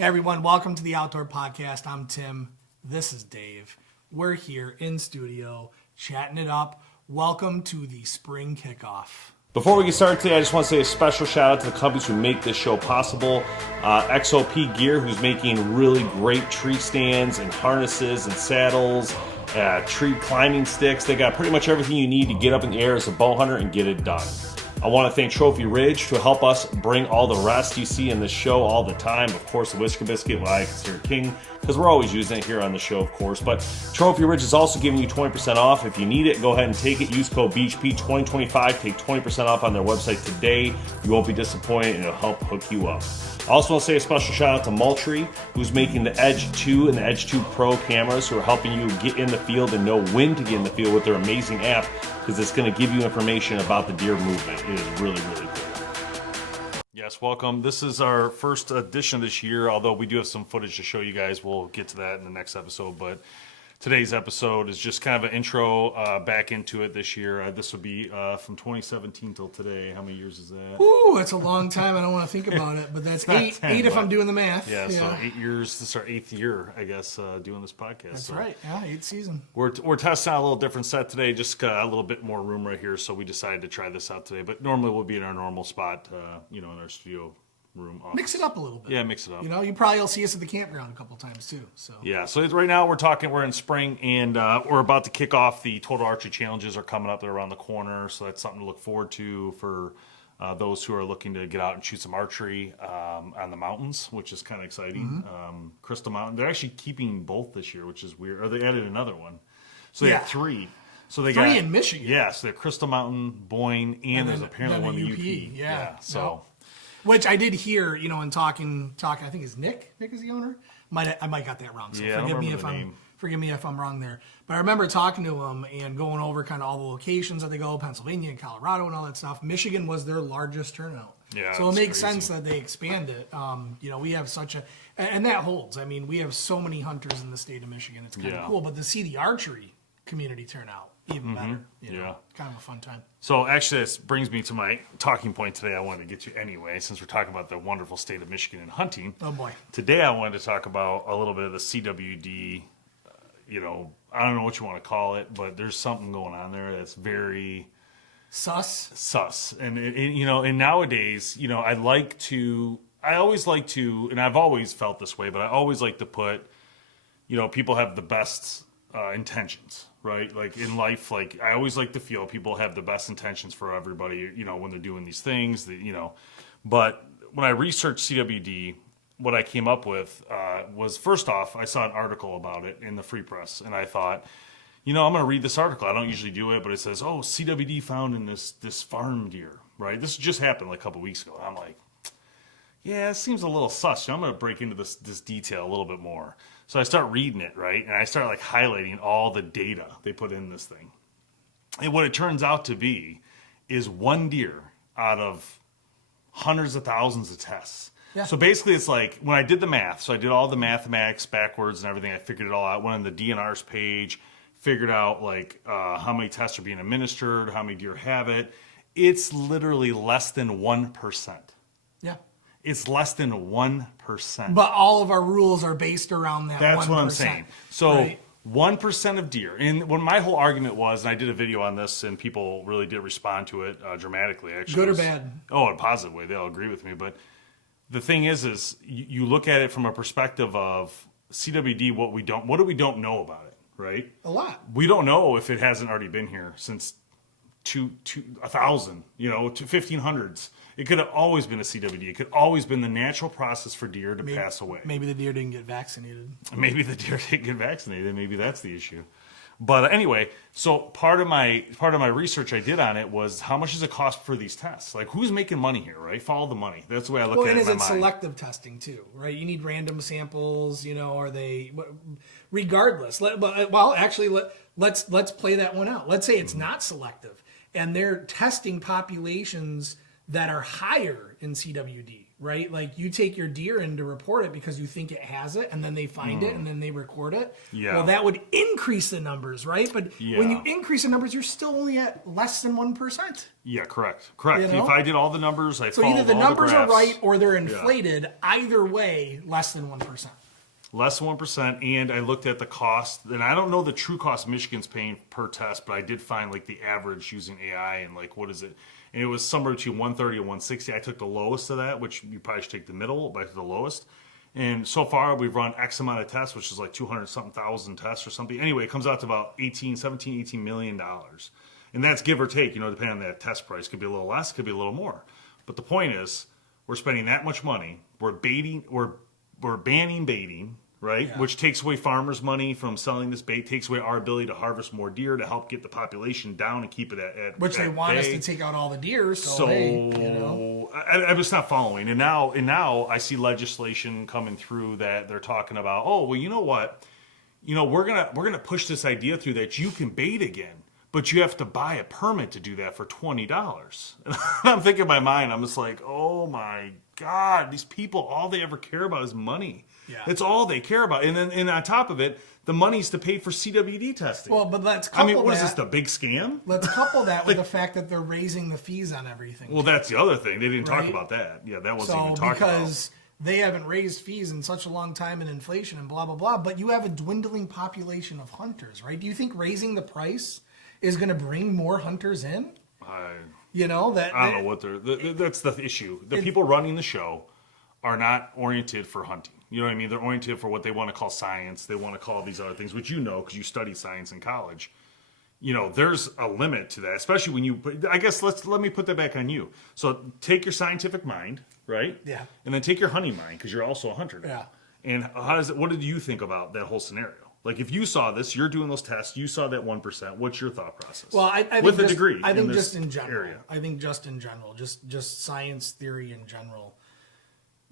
Hey everyone, welcome to the Outdoor Podcast. I'm Tim. This is Dave. We're here in studio, chatting it up. Welcome to the spring kickoff. Before we get started today, I just want to say a special shout out to the companies who make this show possible. XOP Gear, who's making really great tree stands and harnesses and saddles, tree climbing sticks. They got pretty much everything you need to get up in the air as a bow hunter and get it done. I want to thank Trophy Ridge to help us bring all the rest you see in this show all the time. Of course, the Whisker Biscuit, what I consider king, because we're always using it here on the show, of course. But Trophy Ridge is also giving you 20% off. If you need it, go ahead and take it. Use code BHP2025. Take 20% off on their website today. You won't be disappointed, and it'll help hook you up. I also want to say a special shout out to Moultrie, who's making the Edge 2 and the Edge 2 Pro cameras, who are helping you get in the field and know when to get in the field with their amazing app, because it's going to give you information about the deer movement. It is really, really cool. Yes, welcome. This is our first edition this year, although we do have some footage to show you guys. We'll get to that in the next episode, but today's episode is just kind of an intro back into it this year. This would be from 2017 till today. How many years is that? Ooh, that's a long time. I don't want to think about it, but that's eight if I'm doing the math. Yeah, so 8 years. This is our 8th year, I guess, doing this podcast. That's right. Yeah, 8th season. We're testing out a little different set today, just got a little bit more room right here, so we decided to try this out today. But normally we'll be in our normal spot, in our studio room office. Mix it up a little bit. Yeah, mix it up. You probably will see us at the campground a couple times too. So yeah, so right now we're in spring, and we're about to kick off the Total Archery Challenges are coming up. They're around the corner, so that's something to look forward to for those who are looking to get out and shoot some archery on the mountains, which is kind of exciting. Mm-hmm. Crystal Mountain, they're actually keeping both this year, which is weird. Or they added another one, so they have 3. So they three got in Michigan. Yeah, so they're Crystal Mountain, Boyne, and there's apparently one in the UP. Yeah. So. Yep. Which I did hear, in talking. I think is Nick. Nick is the owner. I might got that wrong. So forgive me if I'm wrong there. But I remember talking to him and going over kind of all the locations that they go, Pennsylvania and Colorado and all that stuff. Michigan was their largest turnout. Yeah, so it makes sense that they expand it. We have and that holds. I mean, we have so many hunters in the state of Michigan. It's kind of cool. But to see the archery community turnout, even better. Kind of a fun time. So actually, this brings me to my talking point today. I wanted to get to anyway, since we're talking about the wonderful state of Michigan and hunting. Oh boy! Today I wanted to talk about a little bit of the CWD. I don't know what you want to call it, but there's something going on there that's very sus. And and nowadays, I always like to, and I've always felt this way, but I always like to put, people have the best intentions. Right? Like in life, I always like to feel people have the best intentions for everybody, when they're doing these things, but when I researched CWD, what I came up with was, first off, I saw an article about it in the Free Press, and I thought, I'm going to read this article. I don't usually do it, but it says, CWD found in this farm deer, right? This just happened a couple weeks ago. I'm like, yeah, it seems a little sus. I'm going to break into this detail a little bit more. So I start reading it, right? And I start highlighting all the data they put in this thing. And what it turns out to be is one deer out of hundreds of thousands of tests. Yeah. So basically it's when I did the math, so I did all the mathematics backwards and everything, I figured it all out, went on the DNR's page, figured out how many tests are being administered, how many deer have it. It's literally less than 1%. Yeah. It's less than 1%. But all of our rules are based around that 1%. That's what I'm saying. So 1% of deer. And when my whole argument was, and I did a video on this, and people really did respond to it dramatically, actually. Good or bad? Oh, in a positive way. They all agree with me. But the thing is you look at it from a perspective of CWD, what do we don't know about it, right? A lot. We don't know if it hasn't already been here since 1,000, to 1500s. It could have always been a CWD. It could always been the natural process for deer to pass away. Maybe the deer didn't get vaccinated. Maybe the deer didn't get vaccinated. Maybe that's the issue. But anyway, so part of my research I did on it was, how much does it cost for these tests? Who's making money here, right? Follow the money. That's the way I look at it in my mind. Well, and is it selective testing too, right? You need random samples, are they? Regardless, let's play that one out. Let's say it's not selective, and they're testing populations that are higher in CWD, right? Like you take your deer in to report it because you think it has it, and then they find it, and then they record it. Yeah. Well, that would increase the numbers, right? But when you increase the numbers, you're still only at less than 1%. Yeah, correct. You know? If I did all the numbers, so either the numbers are right or they're inflated. Either way, less than 1%. Less than 1%, and I looked at the cost, and I don't know the true cost Michigan's paying per test, but I did find like the average using AI and like what is it? And it was somewhere between 130 and 160. I took the lowest of that, which you probably should take the middle, but I took the lowest. And so far, we've run X amount of tests, which is like 200-something thousand tests or something. Anyway, it comes out to about $18 million. And that's give or take, depending on that test price. Could be a little less, could be a little more. But the point is, we're spending that much money. We're banning baiting, right? Yeah. Which takes away farmers' money from selling this bait, takes away our ability to harvest more deer to help get the population down and keep it at which they want us bay. to take out all the deer. So hey, I'm just not following. And now I see legislation coming through that they're talking about. Oh, well, you know what? We're gonna push this idea through that you can bait again, but you have to buy a permit to do that for $20. And I'm thinking in my mind, I'm just like, oh my God, these people, all they ever care about is money. Yeah. That's all they care about. And on top of it, the money's to pay for CWD testing. Well, but let's couple what is this, the big scam? Let's couple that with the fact that they're raising the fees on everything. Well, that's the other thing. They didn't talk Right? about that. Yeah, that wasn't even talked about. Because they haven't raised fees in such a long time, and inflation and blah, blah, blah, but you have a dwindling population of hunters, right? Do you think raising the price is going to bring more hunters in? I don't know what that's the issue. The people running the show are not oriented for hunting. You know what I mean? They're oriented for what they want to call science. They want to call these other things, which because you studied science in college. There's a limit to that, especially when I guess let me put that back on you. So take your scientific mind, right? Yeah. And then take your hunting mind, because you're also a hunter now. Yeah. And what did you think about that whole scenario? Like, if you saw this, you're doing those tests, you saw that 1%. What's your thought process? Well, I think with a degree. I think in just this in general. area. I think just in general, just science theory in general.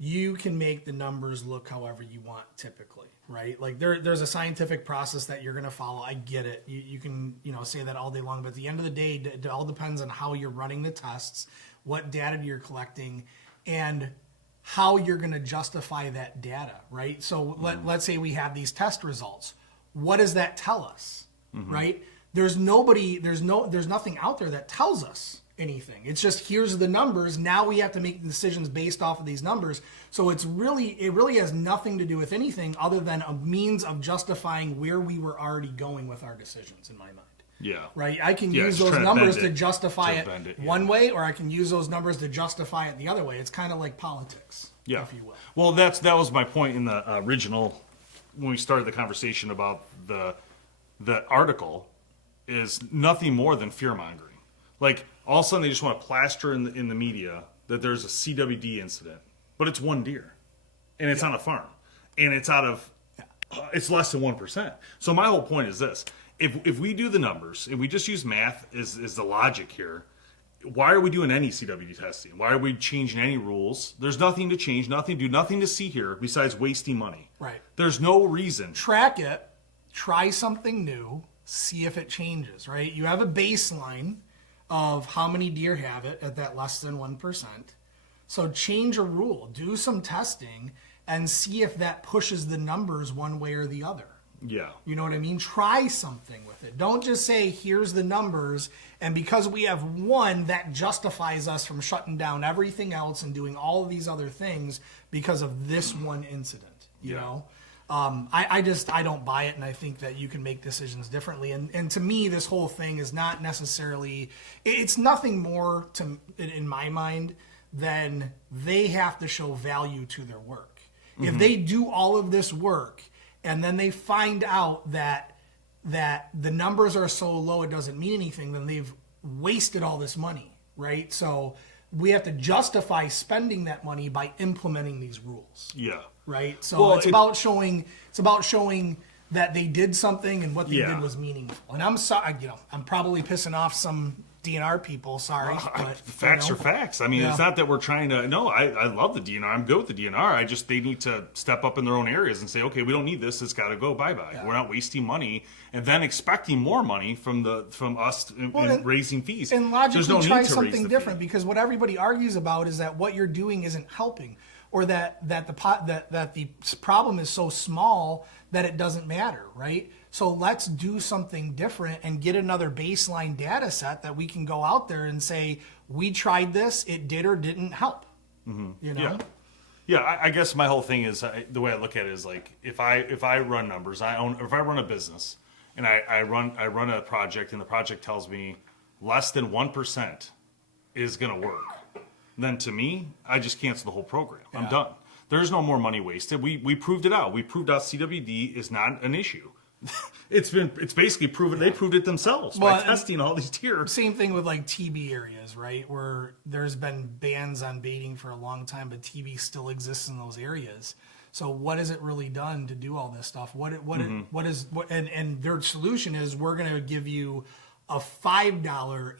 You can make the numbers look however you want, typically, right? Like there's a scientific process that you're going to follow. I get it. You can say that all day long, but at the end of the day, it all depends on how you're running the tests, what data you're collecting, and how you're going to justify that data, right? So let's say we have these test results. What does that tell us, right? There's nothing out there that tells us anything. It's just, here's the numbers. Now we have to make decisions based off of these numbers. So it really has nothing to do with anything other than a means of justifying where we were already going with our decisions, in my mind. Yeah. Right? I can use those numbers to justify it one way, or I can use those numbers to justify it the other way. It's kind of like politics, if you will. Well, that was my point in the original, when we started the conversation about the article, is nothing more than fear-mongering. Like, all of a sudden they just want to plaster in the media that there's a CWD incident, but it's one deer, and it's on a farm, and it's it's less than 1%. So my whole point is this: if we do the numbers and we just use math is the logic here, why are we doing any CWD testing? Why are we changing any rules? There's nothing to change, nothing to do, nothing to see here besides wasting money. Right. There's no reason. Track it, try something new, see if it changes. Right. You have a baseline of how many deer have it at that less than 1%. So change a rule, do some testing, and see if that pushes the numbers one way or the other. Yeah. You know what I mean? Try something with it. Don't just say, here's the numbers, and because we have one, that justifies us from shutting down everything else and doing all of these other things because of this one incident, you know? I don't buy it, and I think that you can make decisions differently. And to me, this whole thing is not necessarily, it's nothing more in my mind than they have to show value to their work. Mm-hmm. If they do all of this work and then they find out that the numbers are so low it doesn't mean anything, then they've wasted all this money, right? So we have to justify spending that money by implementing these rules. Yeah. Right? So it's about showing that they did something and what they did was meaningful. And I'm sorry, I'm probably pissing off some DNR people. Sorry, but facts are facts. I mean, it's not that we're trying to. No, I love the DNR. I'm good with the DNR. They need to step up in their own areas and say, okay, we don't need this. It's got to go. Bye bye. Yeah. We're not wasting money and then expecting more money from us in raising fees. And logically, try something different because what everybody argues about is that what you're doing isn't helping, or that the problem is so small that it doesn't matter, right? So let's do something different and get another baseline data set that we can go out there and say, we tried this, it did or didn't help. Mm-hmm. You know? Yeah. I guess my whole thing is the way I look at it is like if I run numbers, if I run a business and I run a project and the project tells me less than 1% is going to work, then to me, I just cancel the whole program. Yeah. I'm done. There's no more money wasted. We proved it out. We proved out CWD is not an issue. It's basically proven. They proved it themselves by testing all these deer. Same thing with like TB areas, right? Where there's been bans on baiting for a long time, but TB still exists in those areas. So what has it really done to do all this stuff? And their solution is we're going to give you a $5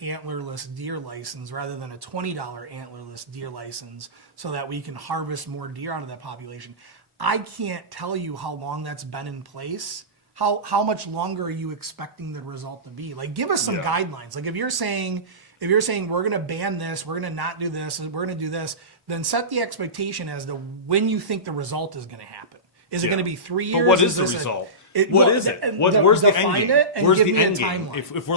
antlerless deer license rather than a $20 antlerless deer license so that we can harvest more deer out of that population. I can't tell you how long that's been in place. How much longer are you expecting the result to be? Like, give us some guidelines. Like, if you're saying we're going to ban this, we're going to not do this, we're going to do this, then set the expectation as to when you think the result is going to happen. Is it going to be 3 years? But what is the result? What is it? Where's the end game? Where's the end game? If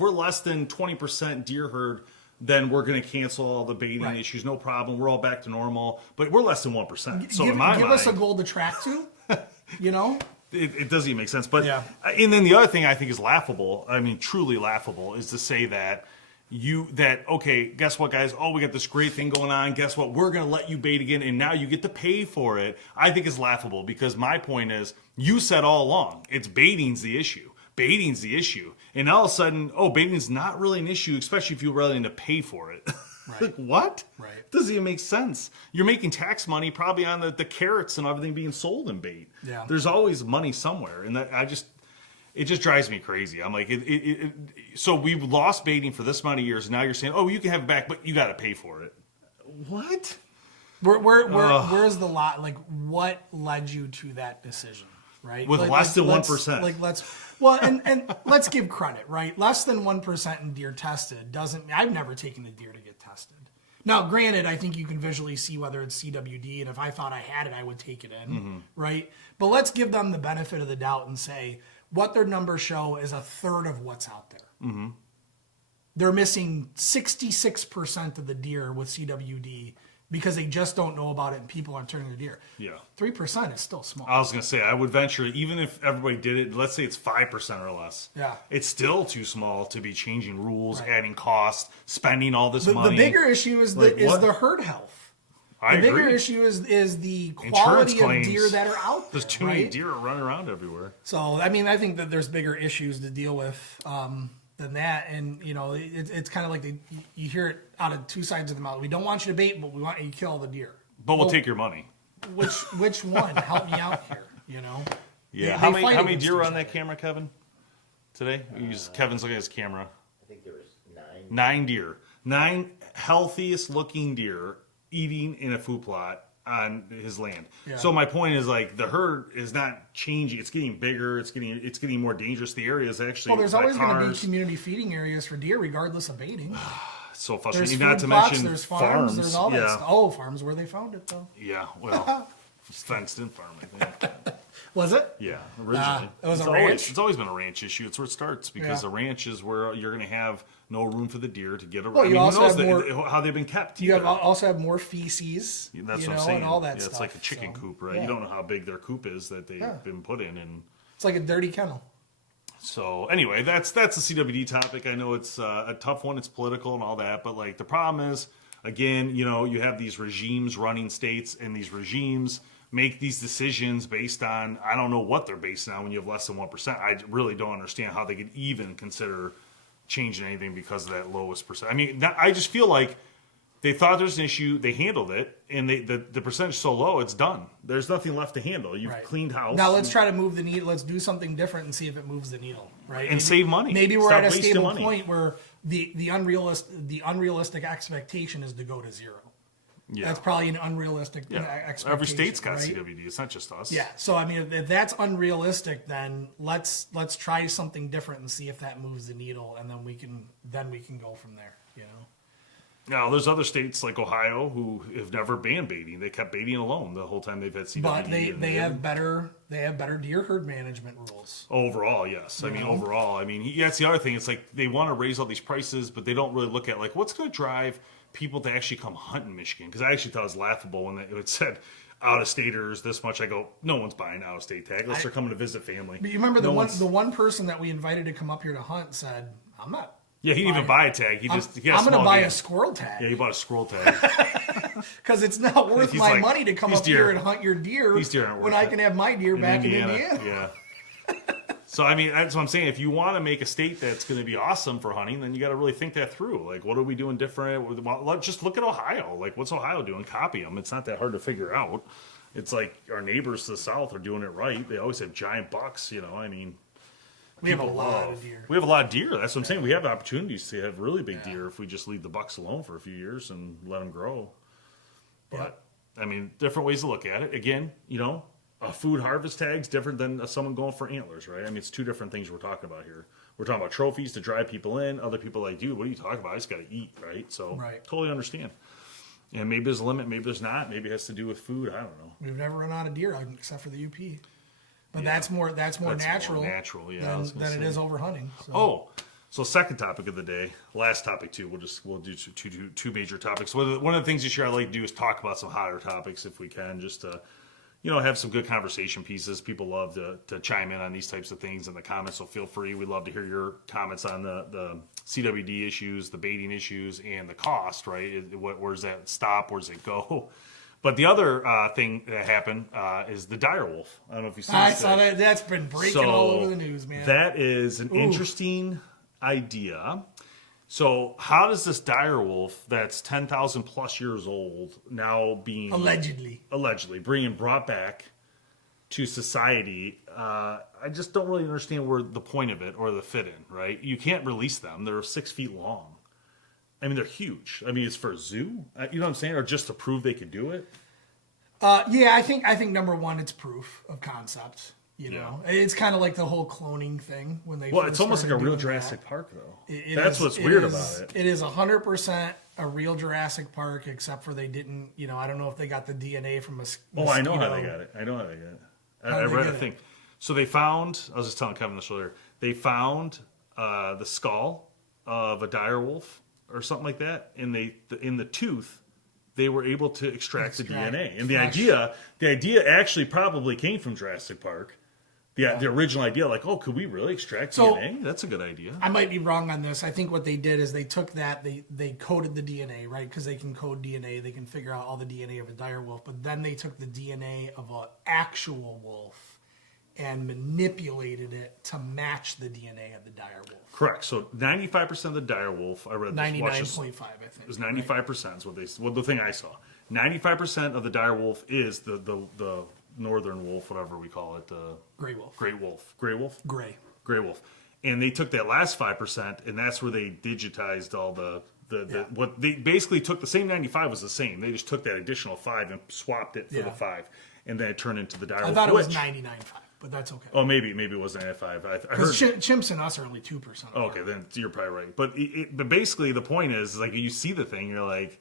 we're less than 20% deer herd, then we're going to cancel all the baiting issues. No problem. We're all back to normal. But we're less than 1%. So give us a goal to track to. You know. It doesn't even make sense. But and then the other thing I think is laughable. I mean, truly laughable is to say that okay, guess what, guys? Oh, we got this great thing going on. Guess what? We're going to let you bait again, and now you get to pay for it. I think it's laughable because my point is, you said all along, it's baiting's the issue. Baiting's the issue. And all of a sudden, baiting's not really an issue, especially if you're willing to pay for it. Right. Like, what? Right. Doesn't even make sense. You're making tax money probably on the carrots and everything being sold in bait. Yeah. There's always money somewhere. And it just drives me crazy. I'm like, so we've lost baiting for this amount of years. And now you're saying, you can have it back, but you got to pay for it. What? Where's the lot? Like, what led you to that decision? Right. With less than 1%. And let's give credit, right? Less than 1% in deer tested doesn't. I've never taken a deer to get tested. Now, granted, I think you can visually see whether it's CWD, and if I thought I had it, I would take it in, right? But let's give them the benefit of the doubt and say what their numbers show is a third of what's out there. Mm-hmm. They're missing 66% of the deer with CWD. Because they just don't know about it and people aren't turning their deer. Yeah. 3% is still small. I was going to say, I would venture, even if everybody did it, let's say it's 5% or less. Yeah. It's still too small to be changing rules, adding costs, spending all this money. The bigger issue is the herd health. The bigger issue is the quality of deer that are out there. There's too many deer running around everywhere. So, I mean, I think that there's bigger issues to deal with than that, and it's kind of like you hear it out of two sides of the mouth. We don't want you to bait, but we want you to kill the deer. But we'll take your money. Which one? Help me out here. Yeah. How many deer were on that camera, Kevin? Today, Kevin's looking at his camera. I think there was 9. 9 deer. 9 healthiest looking deer eating in a food plot on his land. Yeah. So my point is, like, the herd is not changing. It's getting bigger. It's getting more dangerous. The area is actually there's always going to be community feeding areas for deer, regardless of baiting. So frustrating. There's not to plots, mention there's farms. There's all that stuff. Oh, farms where they found it though. Yeah, well, fenced-in farm, I think. Was it? Yeah, originally. It was a ranch? It's always been a ranch issue. It's where it starts because a ranch is where you're going to have no room for the deer to get around. Well, you also have how they've been kept. You also have more feces. That's what I'm saying. And all that stuff. It's like a chicken coop, right? Yeah. You don't know how big their coop is that they've been put in, and it's like a dirty kennel. So anyway, that's a CWD topic. I know it's a tough one. It's political and all that, but like the problem is, again, you have these regimes running states, and these regimes make these decisions based on, I don't know what they're based on when you have less than 1%. I really don't understand how they could even consider changing anything because of that lowest percent. I mean, I just feel like they thought there was an issue, they handled it, and the percentage is so low, it's done. There's nothing left to handle. You've cleaned house. Now let's try to move the needle. Let's do something different and see if it moves the needle, right? And save money. Maybe we're at a stable point where the unrealistic expectation is to go to zero. Yeah. That's probably an unrealistic expectation. Every state's got right? CWD. It's not just us. Yeah. So I mean, if that's unrealistic, then let's try something different and see if that moves the needle, and then we can go from there. You know. Now, there's other states like Ohio who have never banned baiting. They kept baiting alone the whole time they've had CWD. But they have better deer herd management rules. Overall, yes. I mean, overall, that's the other thing. It's like they want to raise all these prices, but they don't really look at like what's going to drive people to actually come hunt in Michigan. Because I actually thought it was laughable when it said out-of-staters this much. I go, no one's buying out-of-state tag unless they're coming to visit family. But you remember the one person that we invited to come up here to hunt said, "I'm not." Yeah, he didn't even buy a tag. I'm going to buy a squirrel tag. Yeah, he bought a squirrel tag. Because it's not worth my money to come up here and hunt your deer when I can have my deer back in Indiana. Yeah. So, I mean, that's what I'm saying. If you want to make a state that's going to be awesome for hunting, then you got to really think that through. Like, what are we doing different? Well, just look at Ohio. Like, what's Ohio doing? Copy them. It's not that hard to figure out. It's like our neighbors to the south are doing it right. They always have giant bucks, you know. I mean, we have a lot of deer. We have a lot of deer. That's what I'm saying. We have opportunities to have really big deer if we just leave the bucks alone for a few years and let them grow. But, I mean, different ways to look at it. Again, you know, a food harvest tag's different than someone going for antlers, right? I mean, it's two different things we're talking about here. We're talking about trophies to drive people in. Other people like, dude, what are you talking about? I just got to eat, right? So, totally understand. And maybe there's a limit, maybe there's not. Maybe it has to do with food. I don't know. We've never run out of deer except for the UP. But that's more natural than it is over hunting. So. So second topic of the day, last topic too. We'll do two major topics. One of the things this year I like to do is talk about some hotter topics if we can, just to have some good conversation pieces. People love to chime in on these types of things in the comments, so feel free. We'd love to hear your comments on the CWD issues, the baiting issues, and the cost, right? Where's that stop? Where's it go? But the other thing that happened is the dire wolf. I don't know if you've seen I saw that. That's been breaking all over the news, man. That is an interesting idea. So how does this dire wolf that's 10,000 plus years old now being allegedly brought back to society? I just don't really understand where the point of it or the fit in, right? You can't release them. They're 6 feet long. I mean, they're huge. I mean, it's for a zoo. You know what I'm saying? Or just to prove they could do it? Yeah, I think number one, it's proof of concept. You know, it's kind of like the whole cloning thing when they. Well, it's almost like a real Jurassic Park, though. That's what's weird about it. It is 100% a real Jurassic Park, except for they didn't. You know, I don't know if they got the DNA from a mosquito. Oh, I know how they got it. I read a thing. So they found. I was just telling Kevin this earlier. They found the skull of a dire wolf or something like that, and in the tooth. They were able to extract the DNA, and the idea actually probably came from Jurassic Park. The original idea, like, oh, could we really extract DNA? That's a good idea. I might be wrong on this. I think what they did is they took that, they coded the DNA, right? Because they can code DNA, they can figure out all the DNA of a dire wolf. But then they took the DNA of an actual wolf and manipulated it to match the DNA of the dire wolf. Correct. So 95% of the dire wolf, I read 99.5, I think. It was 95% is the thing I saw. 95% of the dire wolf is the northern wolf, whatever we call it, the gray wolf. Gray wolf. And they took that last 5%, and that's where they digitized all what they basically took. The same 95 was the same. They just took that additional 5 and swapped it for the 5, and then it turned into the dire wolf. I thought it was 99.5. But that's okay. Oh, maybe it was 95. I heard chimps and us are only 2%. Okay, then you're probably right. But but basically, the point is like you see the thing, you're like,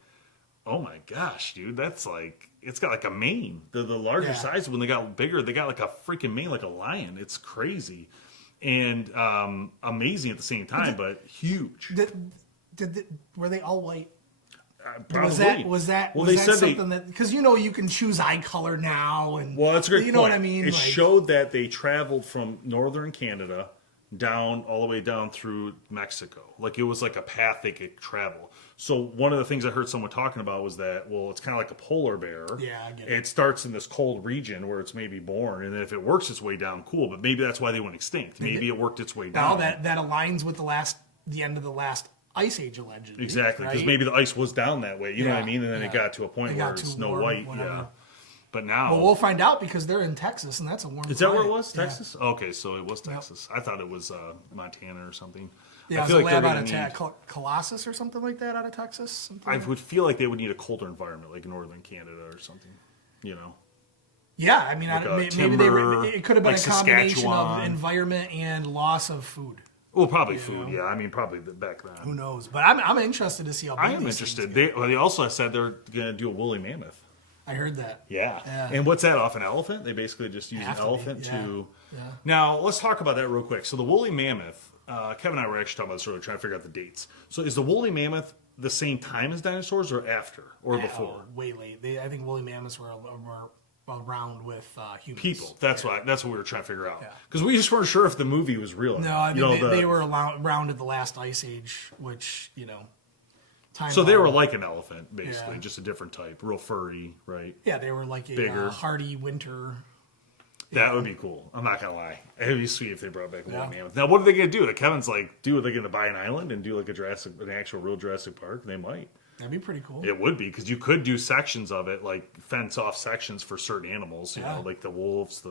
oh my gosh, dude, that's like it's got like a mane. The larger size when they got bigger, they got like a freaking mane, like a lion. It's crazy and amazing at the same time, but huge. Were they all white? Probably. Was that something that because you can choose eye color now and that's a great point. You know what I mean? It showed that they traveled from northern Canada down all the way down through Mexico. Like it was like a path they could travel. So one of the things I heard someone talking about was that it's kind of like a polar bear. Yeah, I get it. It starts in this cold region where it's maybe born, and then if it works its way down, cool. But maybe that's why they went extinct. Maybe it worked its way down. Now that aligns with the end of the last Ice Age, allegedly. Exactly, because maybe the ice was down that way. You know what I mean? And then it got to a point where it's Snow White. But now... Well, we'll find out because they're in Texas, and that's a warm Is that climate. where it was? Texas? Yeah. Okay, so it was Texas. Yep. I thought it was Montana or something. Yeah, I feel it was a like lab out of Colossus or something like that out of Texas. I would feel like they would need a colder environment, like northern Canada or something, Yeah, I mean, like maybe it could have been like a combination Saskatchewan. of environment and loss of food. Well, probably food. Yeah, I mean, probably back then. Who knows? But I'm interested to see how big I am interested. They also said they're going to do a woolly mammoth. I heard that. Yeah. And what's that off an elephant? They basically just use an elephant to... Yeah. Now, let's talk about that real quick. So the woolly mammoth, Kevin and I were actually talking about this earlier, trying to figure out the dates. So is the woolly mammoth the same time as dinosaurs or after or before? Way late. I think woolly mammoths were around with humans. People. That's what we were trying to figure out. Because we just weren't sure if the movie was real. No, I think they were around at the last ice age, which, So they were like an elephant, basically, just a different type, real furry, right? Yeah, they were like a hardy winter. That would be cool. I'm not gonna lie. It'd be sweet if they brought back a woolly mammoth. Now, what are they gonna do? Kevin's like, are they gonna buy an island and do like an actual real Jurassic Park? They might. That'd be pretty cool. It would be, because you could do sections of it, like fence off sections for certain animals. You know, like the wolves.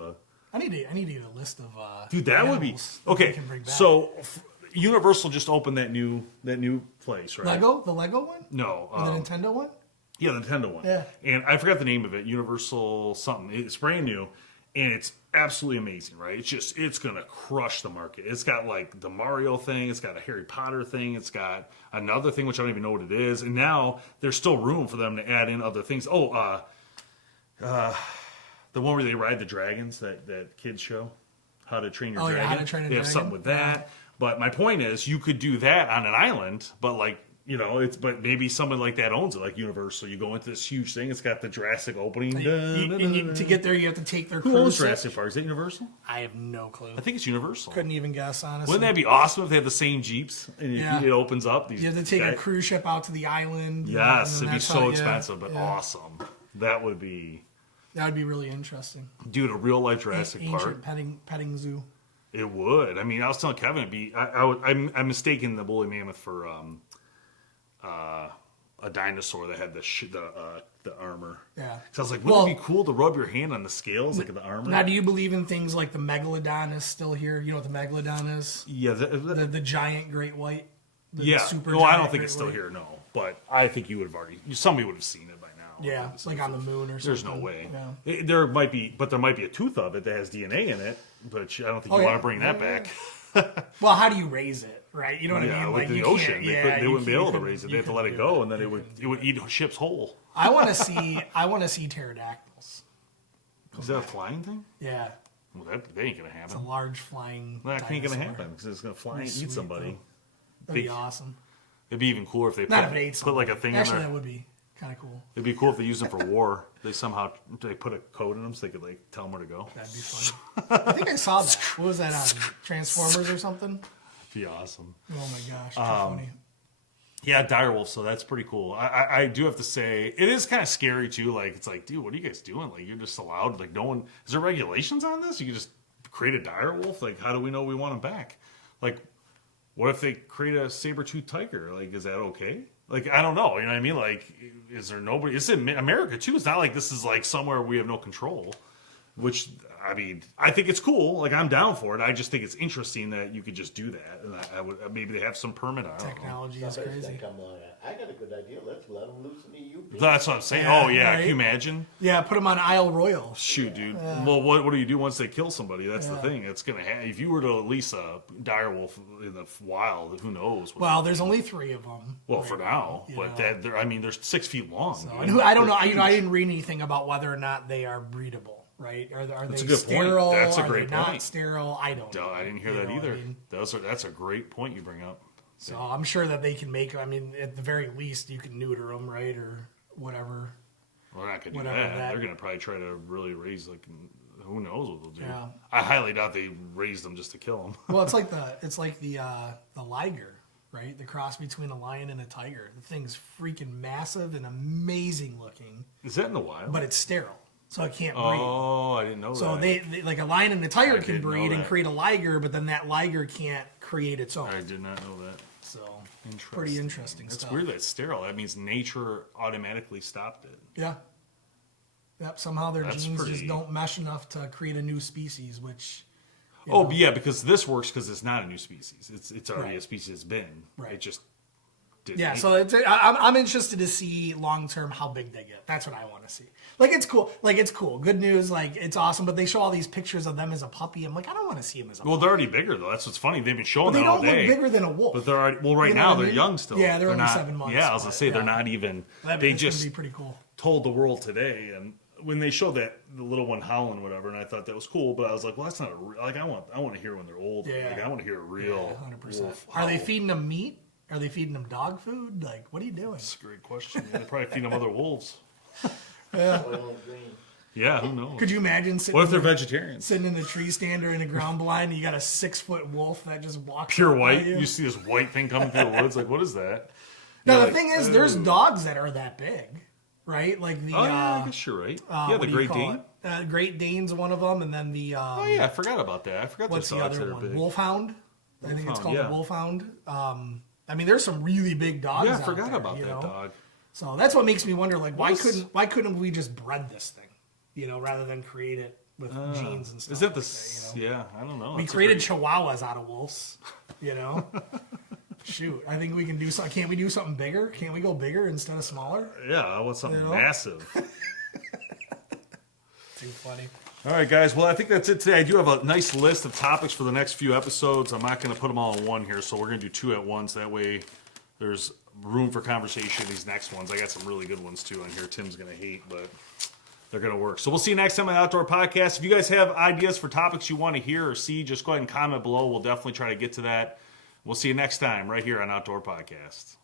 I need to get a list of. Dude, that would be okay. So Universal just opened that new place, right? The Lego one? No, the Nintendo one. Yeah, the Nintendo one. Yeah, and I forgot the name of it. Universal something. It's brand new, and it's absolutely amazing, right? It's gonna crush the market. It's got like the Mario thing. It's got a Harry Potter thing. It's got another thing which I don't even know what it is. And now there's still room for them to add in other things. Oh, the one where they ride the dragons, that kids show, How to Train Your Dragon. Yeah, How to Train a Dragon. They have something with that. But my point is, you could do that on an island, but but maybe someone like that owns it, like Universal. You go into this huge thing, it's got the Jurassic opening. To get there, you have to take their cruise. Who owns Jurassic Park? Is it Universal? I have no clue. I think it's Universal. Couldn't even guess, honestly. Wouldn't that be awesome if they had the same Jeeps and it opens up? You have to take a cruise ship out to the island. Yes, it'd be so expensive, but awesome. That would be really interesting. Dude, a real life Jurassic Park. Petting zoo. It would. I mean, I was telling Kevin, it'd be. I'm mistaking the woolly mammoth for a dinosaur that had the armor. Yeah. So I was like, wouldn't it be cool to rub your hand on the scales, like the armor? Now, do you believe in things like the megalodon is still here? You know what the megalodon is? Yeah. The giant great white. Super. No, I don't think it's still here. No, but I think you would have somebody would have seen it by now. Yeah, it's like on the moon or something. There's no way. Yeah. There might be a tooth of it that has DNA in it, but I don't think you want to bring that back. Well, how do you raise it, right? You know what I mean? Yeah, with the ocean, they wouldn't be able to raise it. They have to let it go, and then it would eat ships whole. I want to see pterodactyls. Is that a flying thing? Yeah. Well, that ain't gonna happen. It's a large flying. That ain't gonna happen because it's gonna fly and eat somebody. That'd be awesome. It'd be even cooler if they put like a thing in there. Actually, that would be kind of cool. It'd be cool if they use them for war. They put a code in them so they could like tell them where to go. That'd be fun. I think I saw that. What was that on? Transformers or something? That'd be awesome. Oh my gosh, too funny. Yeah, direwolf. So that's pretty cool. I do have to say it is kind of scary too. Like it's like, dude, what are you guys doing? Like you're just allowed. Like no one. Is there regulations on this? You can just create a direwolf. Like how do we know we want them back? Like what if they create a saber-toothed tiger? Like is that okay? Like, I don't know. You know what I mean? Like, is there nobody? It's in America, too. It's not like this is, like, somewhere we have no control. Which, I mean, I think it's cool. Like, I'm down for it. I just think it's interesting that you could just do that. And I would maybe they have some permit. I don't know. Technology is crazy. I got a good idea. Let's let them loose in the UP. That's what I'm saying. Oh, yeah. Right? Can you imagine? Yeah, put them on Isle Royal. Shoot, dude. Well, what do you do once they kill somebody? That's the thing. It's going to happen. If you were to release a direwolf in the wild, who knows? Well, there's only 3 of them. Well, for now. But they're 6 feet long. So, I don't know. I didn't read anything about whether or not they are breedable. Right? Are that's they sterile? That's a are great they point. Not sterile? I don't know. I didn't hear that either. I mean? That's a great point you bring up. So I'm sure that they can make. I mean, at the very least, you can neuter them, right, or whatever. Well, they're not gonna do that. They're gonna probably try to really raise who knows what they'll do. Yeah. I highly doubt they raise them just to kill them. Well, it's like the liger, right? The cross between a lion and a tiger. The thing's freaking massive and amazing looking. Is that in the wild? But it's sterile. So it can't breed. Oh, I didn't know that. So they like a lion and a tiger can breed and create a liger, but then that liger can't create its own. I did not know that. So pretty interesting That's stuff. weird that it's sterile. That means nature automatically stopped it. Yeah. Yep. Somehow their That's genes pretty- just don't mesh enough to create a new species, which. Oh, yeah, because this works because it's not a new species. It's already Right. a species that's been. Right. It just didn't. Yeah, so I'm interested to see long term how big they get. That's what I want to see. Like it's cool. Good news. Like it's awesome. But they show all these pictures of them as a puppy. I'm like, I don't want to see them as a puppy. Well, they're already bigger though. That's what's funny. They've been showing They that all don't look day. bigger than a wolf. But they're already, well, right You know now what I they're mean? young still. Yeah, they're only not, 7 months, Yeah, I was gonna but, say they're yeah. not even. That- They it's gonna just be pretty cool. told the world today, and when they showed that the little one howling, whatever, and I thought that was cool. But I was like, well, that's not like I want to hear when they're old. Yeah. Like I want to hear a real. 100%. wolf Are they howl. feeding them meat? Are they feeding them dog food? Like, what are you doing? That's a great question. Yeah, they probably feed them other wolves. Oil and green. Yeah, who knows? Could you imagine sitting? What if they're in the- vegetarians? Sitting in the tree stand or in a ground blind, and you got a 6-foot wolf that just walks Pure up by white. You. You see this white thing coming through the woods. Like, what is that? No, You're the like, thing is, there's "Oh." dogs that are that big, right? Like the Oh yeah, I guess you're right. Yeah, what the do you Great call Dane. it? Great Dane's one of them, and then the Oh yeah, I forgot about that. I forgot what's those the dogs other that are one? big. Wolfhound. I think it's Wolfhound, called yeah. a wolfhound. I mean, there's some really big dogs. Yeah, I out forgot there, about you that know? dog. So that's what makes me wonder, like, why What's- couldn't we just bred this thing, you know, rather than create it with genes and stuff? Is it like the? that, you know? Yeah, I don't know. We That's a created great- chihuahuas out of wolves, you know. Shoot, I think we can do something. Can't we do something bigger? Can't we go bigger instead of smaller? Yeah, I want something You know? massive. Too funny. All right, guys. Well, I think that's it today. I do have a nice list of topics for the next few episodes. I'm not going to put them all in one here, so we're going to do 2 at once. That way, there's room for conversation. These next ones, I got some really good ones too on here. Tim's going to hate, but they're going to work. So we'll see you next time on the Outdoor Podcast. If you guys have ideas for topics you want to hear or see, just go ahead and comment below. We'll definitely try to get to that. We'll see you next time right here on Outdoor Podcast.